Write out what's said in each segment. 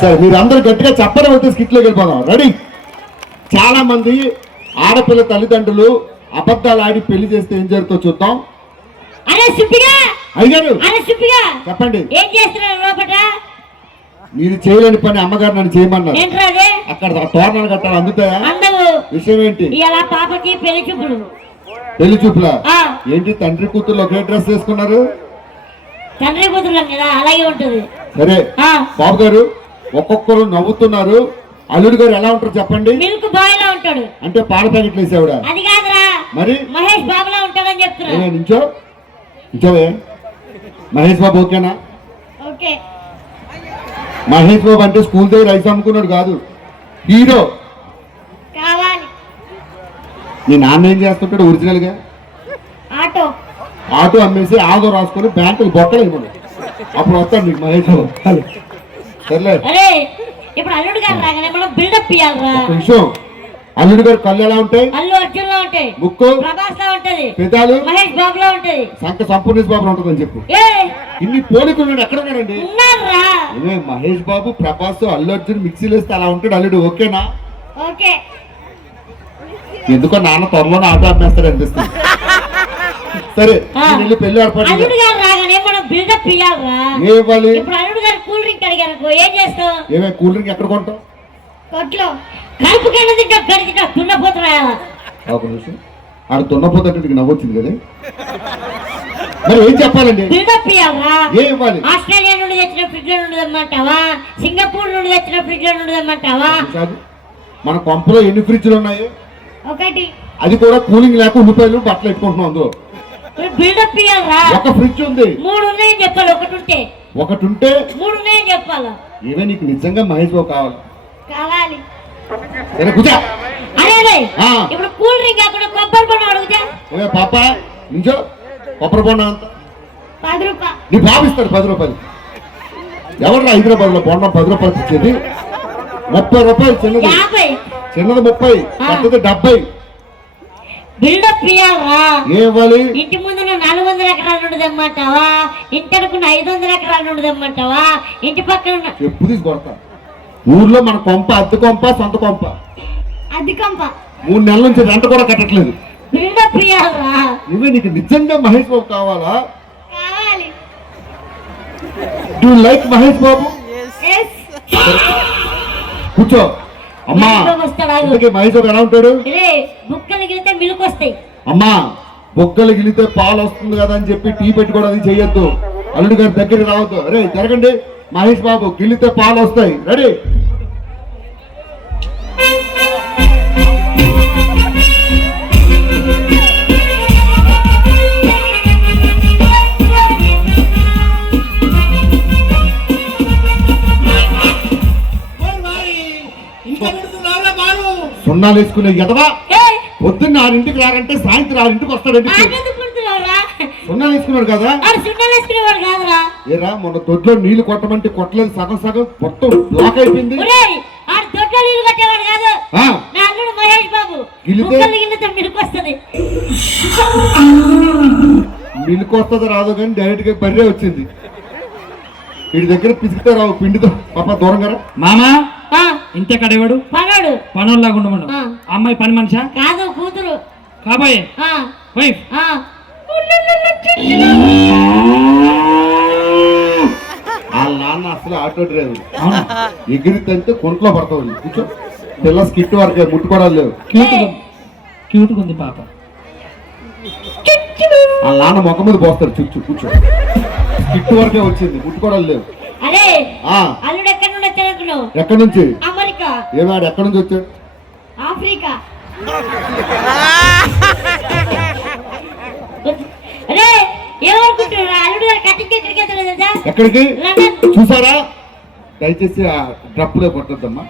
సరే మీరు అందరు గట్టిగా చెప్పడం అయితే స్కిట్లోకి వెళ్ళిపోదాం. రెడీ? చాలా మంది ఆడపిల్ల తల్లిదండ్రులు అబద్ధాలు ఆడి పెళ్లి చేస్తే ఏం జరుగుతుందో చూద్దాం. అయ్యారు చెప్పండి. ఏం చేస్తున్నారు లోపట? మీరు చేయలేని పని అమ్మగారు నన్ను చేయమన్నారు. అక్కడ తోరణాలు కట్టాలి, అందుతాయా? విషయం ఏంటి? ఇలా పాపకి పెళ్లి చూపులు. పెళ్లి చూపులా? ఏంటి తండ్రి కూతురు ఒకే డ్రెస్ వేసుకున్నారు? తండ్రి కూతురు కదా, అలాగే ఉంటుంది. సరే బాబు గారు, ఒక్కొక్కరు నవ్వుతున్నారు. అల్లుడు గారు ఎలా ఉంటారు చెప్పండి? మిల్క్ బాయ్ లా ఉంటాడు. అంటే పాల ప్యాకెట్లు వేసేవాడ? అది కాదురా, మరి మహేష్ బాబు లా ఉంటాడని చెప్తున్నా. నించోవే. మహేష్ బాబు ఓకేనా? ఓకే. మహేష్ బాబు అంటే స్కూల్ దగ్గర రైస్ అమ్ముకున్నాడు కాదు, హీరో కావాలి. నీ నాన్న ఏం చేస్తుంటాడు ఒరిజినల్ గా? ఆటో అమ్మేసి ఆదో రాసుకొని బ్యాంకులు బొక్కలు అయిపోయి అప్పుడు వస్తాడు నీకు మహేష్ బాబు. సర్లే. ఇప్పుడు అల్లుడు గారు రాగానే మనం బిల్డప్ ఇయ్యాలరా. విషయం, అల్లుడు గారు కళ్ళు ఎలా ఉంటాయి? అల్లు అర్జున్ లా ఉంటాయి. ముక్కు ప్రభాస్ లా ఉంటది. పెదాలు మహేష్ బాబు లా ఉంటది. సంక సంపూర్ణేష్ బాబు ఉంటుందని చెప్పు. ఇన్ని పోలికలు ఎక్కడ ఉన్నాడండి? మహేష్ బాబు, ప్రభాస్, అల్లు అర్జున్ మిక్సీలు వేస్తే అలా ఉంటాడు అల్లుడు. ఓకేనా? ఓకే. ఎందుకో నాన్న త్వరలోనే ఆటో అమ్మేస్తాడు అనిపిస్తుంది. సరే పెళ్లి ఏర్పాటు. అల్లుడు గారు రాగానే మనం బిల్డప్ ఇయ్యాలరా. ఏ ఇవ్వాలి? ఇప్పుడు అల్లుడు గారు కూల్ డ్రింక్ అడిగారు, ఏం చేస్తావు? ఏమే కూల్ డ్రింక్ ఎక్కడ కొంటావు? కొట్లో. కడుపు కింద తింటా గడిచినా దున్నపోతున్నా. ఒక నిమిషం, ఆడ దున్నపోతుంటే నవ్వొచ్చింది కదా. మరి ఏం చెప్పాలండి? బిల్డప్ ఇయ్యాలరా. ఏం ఇవ్వాలి? ఆస్ట్రేలియా నుండి తెచ్చిన ఫ్రిడ్జ్ లో ఉండదమ్మంటావా? సింగపూర్ నుండి తెచ్చిన ఫ్రిడ్జ్ లో ఉండదమ్మంటావా? మన కొంపలో ఎన్ని ఫ్రిడ్జ్లు ఉన్నాయి? ఒకటి. అది కూడా కూలింగ్ లేక ఉల్లిపాయలు బట్టలు పెట్టుకుంటున్నాం అందులో. బిల్డప్ ఇయ్యాలరా. ఒక ఫ్రిడ్జ్ ఉంది. 3 ఉన్నాయని చెప్పాలి. ఒకటి ఉంటే 3 ఉన్నాయని చెప్పాలా? ఏమే నీకు నిజంగా మహేష్ బాబు కావాలి? కావాలి. సరే కూర్చో. అరే ఇప్పుడు కూల్ డ్రింక్ కాకుండా కొబ్బరి బొండం అడుగుతా. ఏమే పాప నించో. కొబ్బరి బొండం అంత 10 రూపాయలు. నీ బాబు ఇస్తాడు 10 రూపాయలు. ఎవరు హైదరాబాద్ లో బొండం 10 రూపాయలు ఇచ్చేది? 30 రూపాయలు చిన్నది. 50. చిన్నది 30, పెద్దది 70. బిల్డప్ ఇయ్యాలరా. ఏవాలి? ఇంటి ముందు 400 ఎకరాలు ఉండదమ్మంటావా? ఇంటనుకున్న 500 ఎకరాలు ఉండదమ్మంటావా? ఇంటి పక్కన చెప్పు తీసుకొడతా. ఊర్లో మన కొంప అద్దె కొంప సొంత కొంప? అద్దె కొంప. 3 నెలల నుంచి రెంట కూడా కట్టట్లేదు. బిల్డప్ ఇయ్యాలరా. నువ్వే నీకు నిజంగా మహేష్ బాబు కావాలా? కావాలి. Do like Mahesh Babu? కూర్చో. అమ్మా మహేష్ బాబు ఎలా ఉంటాడు? బుక్కలు గిలితే మిల్క్ వస్తాయి. అమ్మా బొక్కలు గిలితే పాలు వస్తుంది కదా అని చెప్పి టీ పెట్టుకోవడం అది చెయ్యొద్దు. అల్లుడు గారి దగ్గరికి రావద్దు. అరే జరగండి. మహేష్ బాబు గిలితే పాలు వస్తాయి. రెడీ? సున్నాలు వేసుకునే ఎదవా పొద్దున్న 6ంటికి రారంటే సాయంత్రం 6ంటికి వస్తాడండి. సున్నాలు వేసుకున్నాడు కదా? ఏరా మొన్న దొడ్లో నీళ్లు కొట్టమంటే కొట్టలేదు, సగం సగం మొత్తం బ్లాక్ అయిపోయింది. మిల్క్ వస్తుంది రాదు కానీ డైరెక్ట్ గా బర్రే వచ్చింది. వీడి దగ్గర పిసికితే రావు పిండితో. పాప దూరంగా మామా ఇంతే కడేవాడు పనోళ్ళలాగా ఉండమను. అమ్మాయి పని మనిషా కాదు, కూతురు కాబోయే వైఫ్. వాళ్ళ నాన్న అసలు ఆటో డ్రైవర్. ఎగిరితంటే కొంట్లో పడతావు. కూర్చో. పిల్ల స్కిట్ వరకే ముట్టుకోవడాలు లేవు. క్యూట్గా ఉంది పాప. వాళ్ళ నాన్న ముఖం మీద పోస్తాడు చుచ్చు. కూర్చో. స్కిట్ వరకే వచ్చింది, ముట్టుకోవడాలు లేవు. ఎక్కడి నుంచి? అమెరికా. ఏమాడు ఎక్కడి నుంచి వచ్చాడు? ఆఫ్రికా. ఎక్కడికి చూసారా? దయచేసి ఆ డ్రప్పులో కొట్టద్దమ్మా.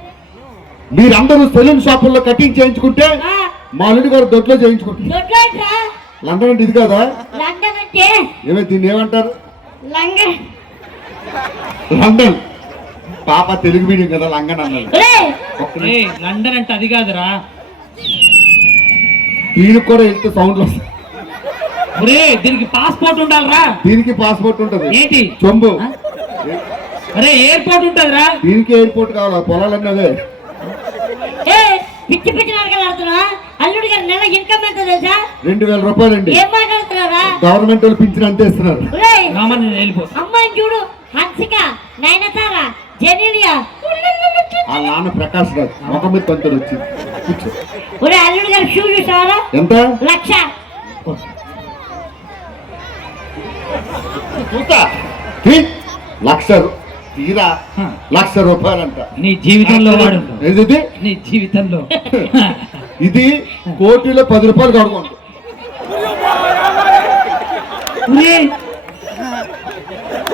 మీరందరూ సెలూన్ షాపుల్లో కటింగ్ చేయించుకుంటే మా అల్లుడి గారు దొడ్లో చేయించుకుంటారు. లండన్ అంటే ఇది కదా? ఏమే దీన్ని ఏమంటారు? లండన్. పాప తెలుగు మీడియం కదా, లంగన్ అన్నాడు. లండన్ అంటే అది కాదురా. దీనికి కూడా వెళ్తే సౌండ్ వస్తుంది. దీనికి పాస్పోర్ట్ ఉండాలరా. దీనికి పాస్పోర్ట్ ఉంటది. ఏంటి? చొంబు. అరే ఎయిర్పోర్ట్ ఉంటదిరా. దీనికి ఎయిర్పోర్ట్ కావాలా? పొలాలన్నీ అదే. ఏ పిచ్చి పిచ్చి నాటకాలు ఆడుతున్నా? అల్లుడి గారు నెల ఇన్కమ్ ఎంత తెలుసా? 2000 రూపాయలండి. ఏం మాట్లాడుతున్నారా? గవర్నమెంట్ వాళ్ళు పింఛన్ అంతే ఇస్తున్నారు. ఒరేయ్, రామన్ నేను వెళ్ళిపో. అమ్మాయిని చూడు, హన్సిక, నయనతార, జెనీలియా. ఆ నాన్న ప్రకాష్ రాజ్ ముఖం మీద పంతులు వచ్చింది. కూర్చో. ఒరే అల్లుడి గారు షూ చూసావరా? ఎంత? 1,00,000. చూస్తా. లక్ష తీరా హ. 1,00,000 రూపాయలంట. నీ జీవితంలో వాడు ఏది? నీ జీవితంలో ఇది కోటిలో 10 రూపాయలు కడుకోండి.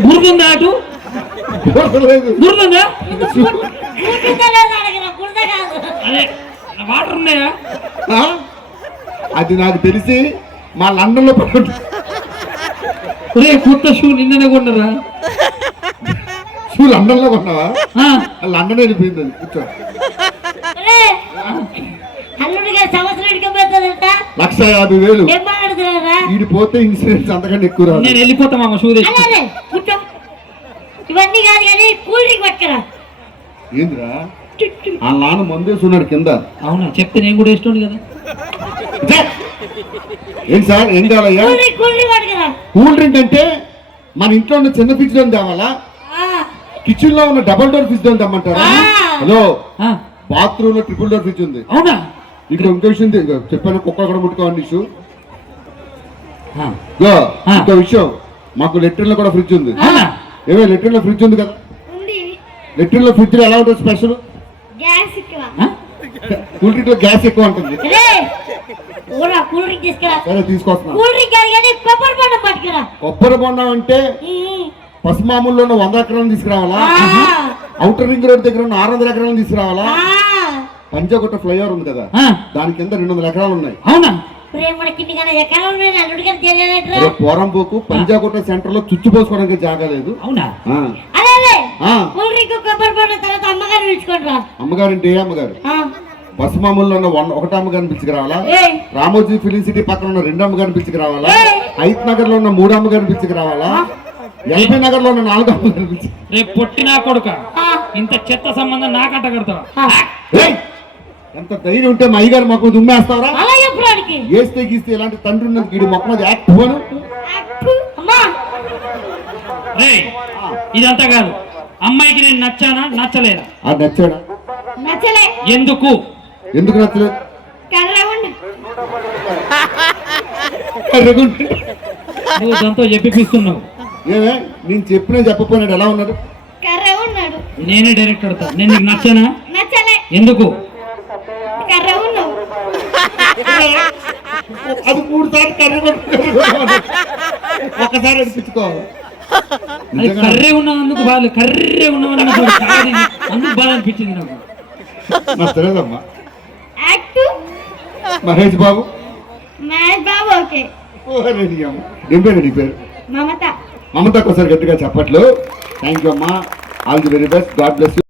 బురదుందా అటు? బురదుందా? గుర్తుందా లేదా అడగరా? గుర్త కాదు. అదే వాటర్ ఉన్నాయా? ఆ? అది నాకు తెలిసి మా లండన్ లో ఒరే కొత్త షూ నిన్ననే కొన్నరా? షూ లండన్ లో కొన్నావా? ఆ, లండన్ వెళ్ళిపోయింది అది. కూర్చో. ఒరే, అల్లుడి గారు సంవత్సరం ఇన్కమ్ ఎంత తెలుసా? 1,50,000. ఏం మాట్లాడుతున్నారా? వీడి పోతే ఇన్సూరెన్స్ అంతకంటే ఎక్కువ రాదు. నేను వెళ్ళిపోతా మామ షూ తెచ్చి. అలానే కూర్చో. ఇవన్నీ కాదు కానీ కూల్ డ్రింక్ పట్టుకురా. ఏందిరా? ఆ నాన్న మందేస్తున్నాడు కింద. అవునా? చెప్తే నేను కూడా వేసుకోండి కదా. ఛే! ఏంటి సార్ ఏం కావాలయ్యా? కూల్ డ్రింక్ పట్టుకురా. కూల్ డ్రింక్ అంటే మన ఇంట్లో ఉన్న చిన్న ఫ్రిడ్జ్ లో తేవాలా? ఆ, కిచెన్ లో ఉన్న డబుల్ డోర్ ఫ్రిడ్జ్ లో తెమ్మంటారా? హలో, ఆ, బాత్రూమ్ లో ట్రిపుల్ డోర్ ఫ్రిడ్జ్ ఉంది. అవునా? ఇక్కడ ఇంకో విషయం చెప్పాను, కుక్క కూడా ముట్టుకోండి ఇష్యూ. ఆ, ఇంకో విషయం, మాకు లెట్రిన్ లో కూడా ఫ్రిడ్జ్ ఉంది. అవునా? ఏమే లెట్రిన్ లో ఫ్రిడ్జ్ ఉంది కదా? ఉంది. లెట్రిన్ లో ఫ్రిడ్జ్ లో ఎలా ఉంటుంది స్పెషల్? గ్యాస్ ఎక్కువ. ఆ? కూల్ డ్రింక్ లో గ్యాస్ ఎక్కువ ఉంటుంది. రే, ఊరా కూల్ డ్రింక్ తీసుకురా. సరే తీసుకొస్తున్నా. కూల్ డ్రింక్ కాదు కానీ కొబ్బరి బొండం పట్టుకురా. కొబ్బరి బొండం అంటే ఉమ్. పసుమాముల్లో ఉన్న 100 ఎకరాలను తీసుకురావాలా? ఆ. ఔటర్ రింగ్ రోడ్ దగ్గర ఉన్న 600 ఎకరాలను తీసుకురావాలా? ఆ. పంజాగుట్ట ఫ్లైఓవర్ ఉంది కదా, ఆ, దాని కింద 200 ఎకరాలు ఉన్నాయి. అవునా? ప్రేమల కింది కానీ ఎక్కడ ఉన్నాయి అల్లుడి గారు తెలియనట్రా? రేపు పోరంపోకు పంజాగుట్ట సెంటర్ లో చుచ్చు పోసుకోవడానికి జాగా లేదు. అవునా? ఆ. అదే ఆ. కూల్ డ్రింక్ కొబ్బరి బొండం తర్వాత అమ్మగారు పిలుచుకోండి రా. అమ్మగారు అంటే ఏ అమ్మగారు? పసుమాముల్లో ఉన్న ఒకటి అమ్మగారిని పిలుచుకురావాలా? ఏయ్. రామోజీ ఫిలిం సిటీ పక్కన ఉన్న 2 అమ్మగారిని పిలుచుకురావాలా? ఏయ్. హైత్ నగర్ లో ఉన్న 3 అమ్మగారిని పిలుచుకురావాలా? ఎల్బీ నగర్ లో ఉన్న 4 అమ్మగారిని పిలుచు. రేపు పొట్టినా కొడుక ఆ. ఇంత చెత్త సంబంధం నాకంట కడతావా? ఆ. ఏయ్! ఎంత ధైర్యం ఉంటే మా అయ్యగారు మాకు దుమ్మేస్తావరా? అలా చెప్పడానికి వేస్తే గీస్తే ఇలాంటి తండ్రి ఉన్నది వీడి మొక్క మీద యాక్ట్ పోను. అమ్మా రేయ్, ఇదంతా కాదు. అమ్మాయికి నేను నచ్చానా నచ్చలేదా? అది నచ్చాడా? నచ్చలే. ఎందుకు? ఎందుకు నచ్చలేదు? కర్ర ఉండు. కర్రగుంటే. నువ్వు దాంతో చెప్పిస్తున్నావు. ఏమే నేను చెప్పినా చెప్పపోయినాడు ఎలా ఉన్నాడు? కర్ర ఉన్నాడు. నేనే డైరెక్ట్ అడతా. నేను నీకు నచ్చానా? నచ్చలే. ఎందుకు? కర్ర ఉన్నావు. అది 3 సార్లు కర్రగుంటే ఒకసారి అనిపించుకోవాలి. అది కర్రే ఉన్నందుకు బాధ, కర్రే ఉన్నందుకు అందుకు బాధ అనిపించింది నాకు. నచ్చలేదమ్మా. యాక్ట్ మహేష్ బాబు. మహేష్ బాబు ఓకే. ఏం పేరు నీ పేరు? మమత. మమతకు ఒకసారి గట్టిగా చెప్పట్లు. థ్యాంక్ యూ అమ్మా. All the very best. God bless you.